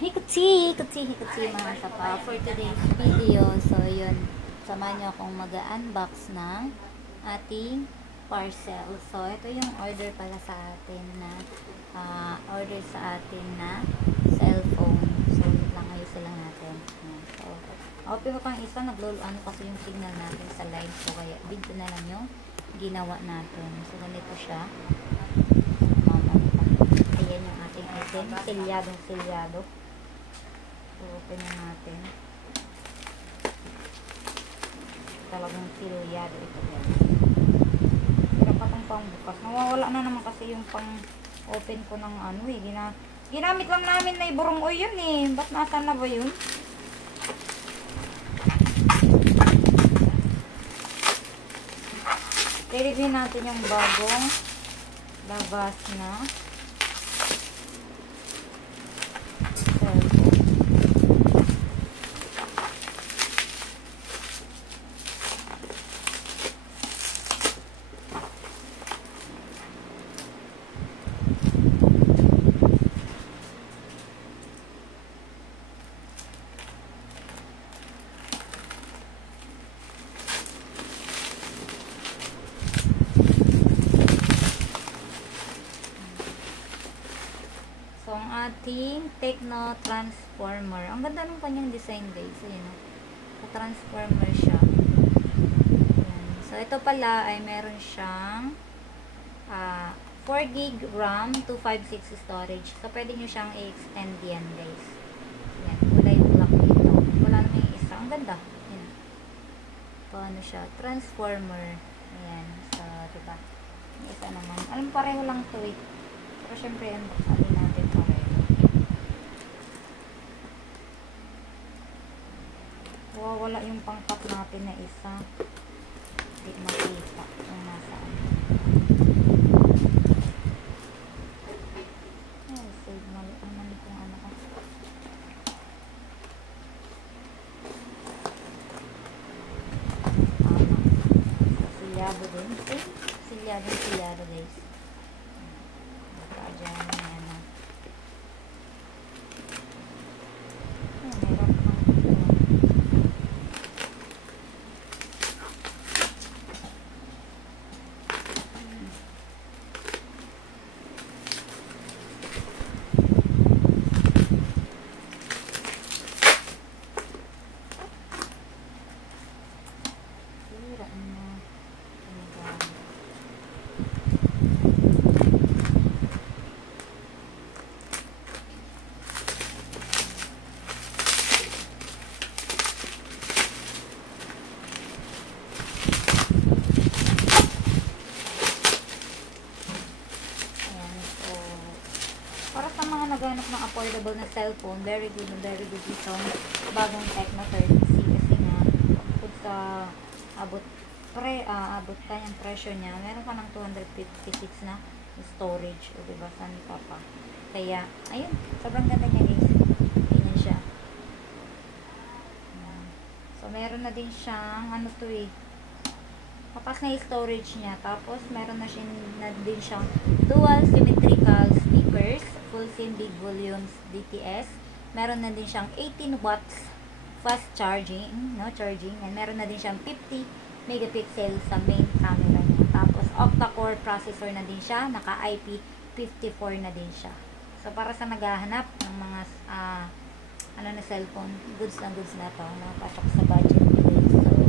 Hikuchi mga kapa. For today's video, so yun, samahan nyo akong mag-unbox ng ating parcel. So, ito yung order pala sa atin na cellphone. So, wait lang, ayusin lang natin. So, open ko pang isa, ano kasi yung signal natin sa live. So, kaya video na lang yung ginawa natin. So, ganito siya. Ayan yung ating item. Silyadong-silyado. So, open na natin. Talagang silyado ito. Hirap pa itong pangbukas. Nawawala na naman kasi yung pang-open ko ng ano eh. Ginamit lang namin na iburong oil yun eh. Ba't nasaan na ba yun? I-review natin yung bagong labas na ating Tecno Transformer. Ang ganda ng kanyang design, guys. Ayan, transformer siya. Ayan. So, ito pala ay meron siyang 4GB RAM, 256 storage. So, pwede nyo siyang i-extend yan, guys. Ayan. Kulay black dito. Wala naman yung isa. Ang ganda. Ayan. Ito, ano siya? Transformer. Ayan. So, diba? Yung isa naman. Alam, pareho lang to eh. Pero, syempre, unboxing natin pareho. Wala yung pangkat natin na isa. Hindi makita kung nasaan. Ay, save mali. Ano kung ano ka. Silyado din. Silyado guys. Dyan na yan. Meron pa. Naghanap ng affordable na cellphone, very good itong bagong Tecno 30C kasi nga bukod sa abot kanyang presyo niya, meron pa ng 256 na storage, o diba, saan pa pa, kaya ayun, sobrang ganda niya guys. Ganyan siya. So meron na din siyang ano to eh, kapas na yung storage niya, tapos meron na din siyang dual symmetrical speakers, full SIM big volumes DTS. Meron na din siyang 18 watts fast charging, and meron na din siyang 50 megapixel sa main camera niya. Tapos octa-core processor na din siya, naka IP54 na din siya. So para sa naghahanap ng mga na cellphone, goods na to, nakapasok sa budget. So